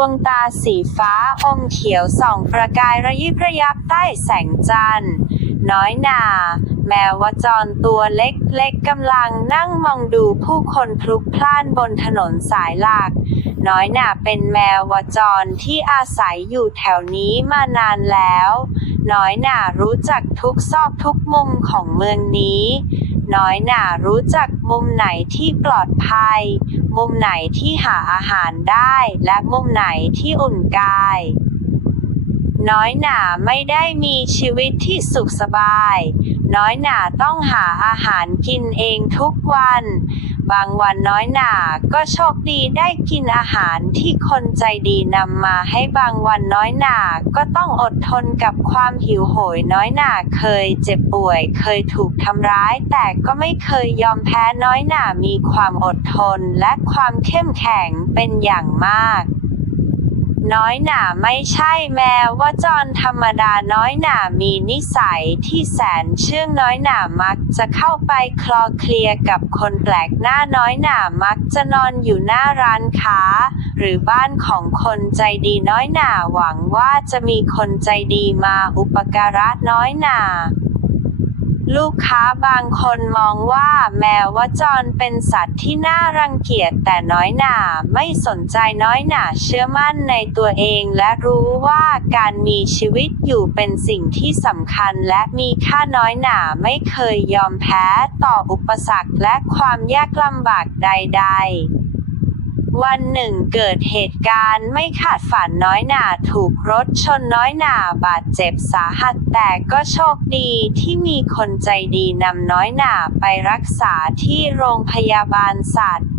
วงตาสีฟ้าอมเขียวส่องประกายระยิบระยับใต้แสงจันทร์น้อยหนาแมววจรตัวเล็กๆกำลังนั่งมองดูผู้คนพลุกพล่านบนถนนสายหลัก น้อยหนาเป็นแมววจรที่อาศัยอยู่แถวนี้มานานแล้ว น้อยหน่ารู้จักทุกซอกทุกมุมของเมืองนี้ น้อยหน่ารู้จักมุมไหนที่ปลอดภัย มุมไหนที่หาอาหารได้ และมุมไหนที่อุ่นกาย น้อยหน่าไม่ได้มีชีวิตที่สุขสบาย น้อยหน่าต้องหาอาหารกินเองทุกวัน บางวันน้อยหนาก็โชคดีได้กินอาหารที่คนใจดีนำมาให้บางวันน้อยหนาก็ต้องอดทนกับความหิวโหยน้อยหนาเคยเจ็บป่วย เคยถูกทำร้าย แต่ก็ไม่เคยยอมแพ้น้อยหนามีความอดทนและความเข้มแข็งเป็นอย่างมาก น้อยหนาไม่ใช่แมวว่าจรธรรมดาน้อยหนามีนิสัยที่แสนเชื่องน้อยหนามักจะเข้าไปคลอเคลียกับคนแปลกหน้าน้อยหนามักจะนอนอยู่หน้าร้านค้า หรือบ้านของคนใจดีน้อยหนาหวังว่าจะมีคนใจดีมาอุปการะน้อยหนา ลูกค้าบางคนมองว่าแมววจรเป็นสัตว์ที่น่ารังเกียจแต่น้อยหนาไม่สนใจน้อยหนาเชื่อมั่นในตัวเองและรู้ว่าการมีชีวิตอยู่เป็นสิ่งที่สำคัญและมีค่าน้อยหนาไม่เคยยอมแพ้ต่ออุปสรรคและความยากลำบากใด ๆ วันหนึ่งเกิดเหตุการณ์ไม่คาดฝันน้อยหนาถูกรถชนน้อยหนาบาดเจ็บสาหัสแต่ก็โชคดีที่มีคนใจดีนำน้อยหนาไปรักษาที่โรงพยาบาลสัตว์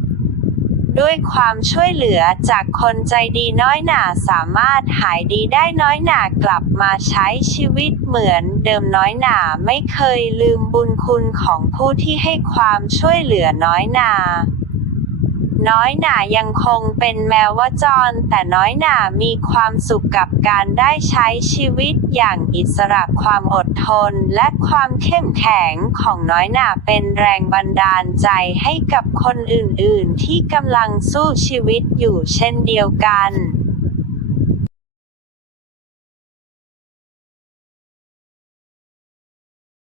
ด้วยความช่วยเหลือจากคนใจดีน้อยหนาสามารถหายดีได้น้อยหนากลับมาใช้ชีวิตเหมือนเดิมน้อยหนาไม่เคยลืมบุญคุณของผู้ที่ให้ความช่วยเหลือน้อยหนา น้อยหนายังคงเป็นแมววจร แต่น้อยหนามีความสุขกับการได้ใช้ชีวิตอย่างอิสระความอดทน และความเข้มแข็งของน้อยหนาเป็นแรงบันดาลใจให้กับคนอื่นๆ ที่กำลังสู้ชีวิตอยู่เช่นเดียวกัน